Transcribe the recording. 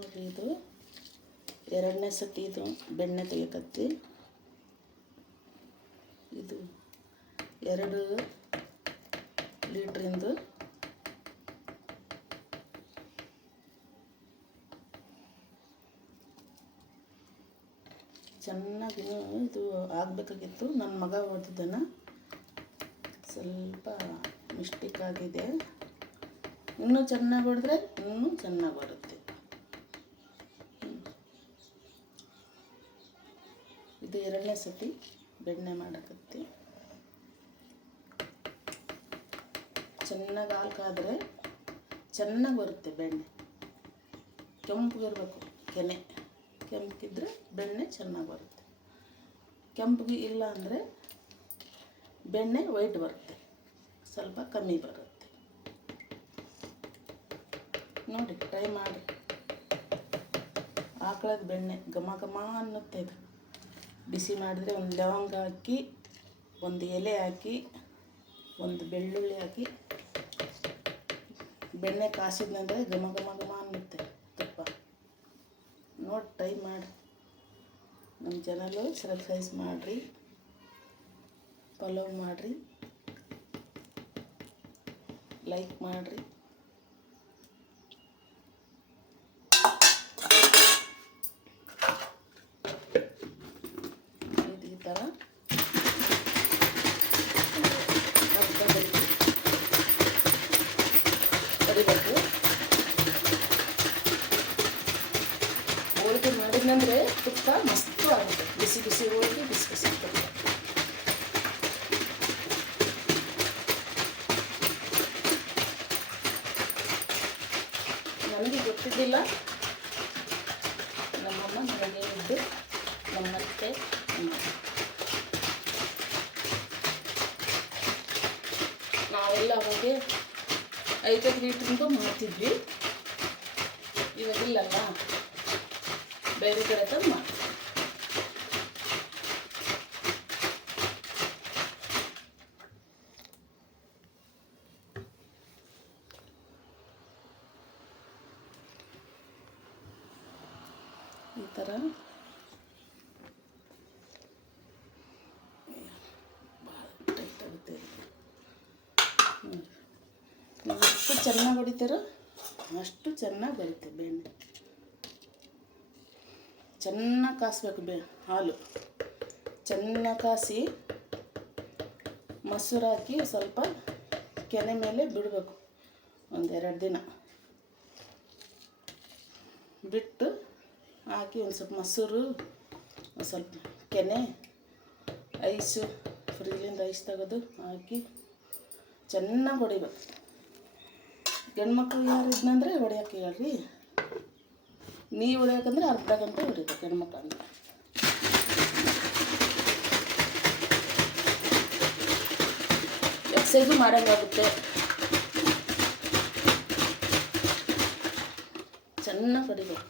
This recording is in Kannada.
ನೋಡಿರಿ, ಇದು 2ನೇ ಸತಿ ಇದು ಬೆಣ್ಣೆ ತೆಗಿಯಕತ್ತಿ. ಇದು 2 ಲೀಟ್ರಿಂದು ಚೆನ್ನಾಗಿ ಇದು ಆಗಬೇಕಾಗಿತ್ತು. ನನ್ನ ಮಗ ಓದಿದ್ದಾನ, ಸ್ವಲ್ಪ ಮಿಸ್ಟೇಕ್ ಆಗಿದೆ. ಇನ್ನೂ ಚೆನ್ನಾಗಿ ಹೊಡೆದ್ರೆ ಇನ್ನೂ ಚೆನ್ನಾಗಿ ಬರುತ್ತೆ. ಇದು 2ನೇ ಸತಿ ಬೆಣ್ಣೆ ಮಾಡಕತ್ತಿ. ಚೆನ್ನಾಗಿ ಹಾಲು ಕಾದ್ರೆ ಚೆನ್ನಾಗಿ ಬರುತ್ತೆ ಬೆಣ್ಣೆ. ಕೆಂಪಗಿರ್ಬೇಕು, ಕೆಂಪಗಿದ್ರೆ ಬೆಣ್ಣೆ ಚೆನ್ನಾಗಿ ಬರುತ್ತೆ. ಕೆಂಪಗೆ ಇಲ್ಲ ಅಂದರೆ ಬೆಣ್ಣೆ ವೈಟ್ ಬರುತ್ತೆ, ಸ್ವಲ್ಪ ಕಮ್ಮಿ ಬರುತ್ತೆ. ನೋಡಿ, ಟ್ರೈ ಮಾಡಿ. ಆಕಳದ ಬೆಣ್ಣೆ ಘಮ ಘಮ ಅನ್ನುತ್ತೆ. ಇದು ಬಿಸಿ ಮಾಡಿದರೆ ಒಂದು ಲವಂಗ ಹಾಕಿ, ಒಂದು ಎಲೆ ಹಾಕಿ, ಒಂದು ಬೆಳ್ಳುಳ್ಳಿ ಹಾಕಿ ಬೆಣ್ಣೆ ಕಾಸಿದ್ನಂದರೆ ಘಮ ಘಮ ಘಮ ಅನ್ನುತ್ತೆ ತುಪ್ಪ. ನೋಡಿ, ಟ್ರೈ ಮಾಡಿ. ನಮ್ಮ ಚಾನಲು ಸಬ್ಸ್ಕ್ರೈಬ್ ಮಾಡಿರಿ, ಫಾಲೋ ಮಾಡಿರಿ, ಲೈಕ್ ಮಾಡಿರಿ. ಇದು ಈ ಥರ ಕರಿಬೇಕು. ಹೋಳಿಗೆ ಮಾಡಿದ್ನಂದರೆ ತುಪ್ಪ ಮಸ್ತು ಆಗುತ್ತೆ. ಬಿಸಿ ಬಿಸಿ ಹೋಳಿಗೆ, ಬಿಸಿ ಬಿಸಿ ತುಪ್ಪ. ನನಗೆ ಗೊತ್ತಿದ್ದಿಲ್ಲ, ನಮ್ಮಮ್ಮ ನನಗೆ ಇದ್ದು, ನಮ್ಮತ್ತೆ ನಾವೆಲ್ಲ ಅವಾಗೆ 5 ಲೀಟ್ರಿಂದು ಮಾಡ್ತಿದ್ವಿ. ಇವಾಗಿಲ್ಲಲ್ಲ, ಬೇರೆ ಕಡೆ ತಂದು ಮಾಡ್ತೀವಿ. ಈ ಥರ ಭಾಳ ಟೈಟ್ ಆಗುತ್ತೆ. ನೀವು ಎಷ್ಟು ಚೆನ್ನಾಗಿ ಹೊಡಿತೀರೋ ಅಷ್ಟು ಚೆನ್ನಾಗಿ ಬರುತ್ತೆ ಬೆಣ್ಣೆ. ಚೆನ್ನಾಗಿ ಕಾಸಬೇಕು ಹಾಲು. ಚೆನ್ನಾಗಿ ಕಾಸಿ ಮೊಸರು ಹಾಕಿ ಸ್ವಲ್ಪ ಕೆನೆ ಮೇಲೆ ಬಿಡಬೇಕು. 1-2 ದಿನ ಬಿಟ್ಟು ಹಾಕಿ ಒಂದು ಸ್ವಲ್ಪ ಮೊಸರು, ಒಂದು ಸ್ವಲ್ಪ ಕೆನೆ, ಐಸು, ಫ್ರಿಜ್ಲಿಂದ ಐಸ್ ತೆಗೆದು ಹಾಕಿ ಚೆನ್ನಾಗಿ ಹೊಡಿಬೇಕು. ಗಂಡ್ಮಕ್ಳು ಯಾರು ಇದ್ನಂದರೆ ಹೊಡಿಯೋಕೆ ಹೇಳ್ರಿ. ನೀವು ಹೊಡಿಯೋಕಂದ್ರೆ ಅರ್ಧ ಗಂಟೆ ಹೊಡಿಬೇಕು ಹೆಣ್ಮಕ್ಳು ಅಂದರೆ. ಎಕ್ಸೈಸು ಮಾಡೋಂಗಾಗುತ್ತೆ. ಚೆನ್ನಾಗಿ ಹೊಡಿಬೇಕು.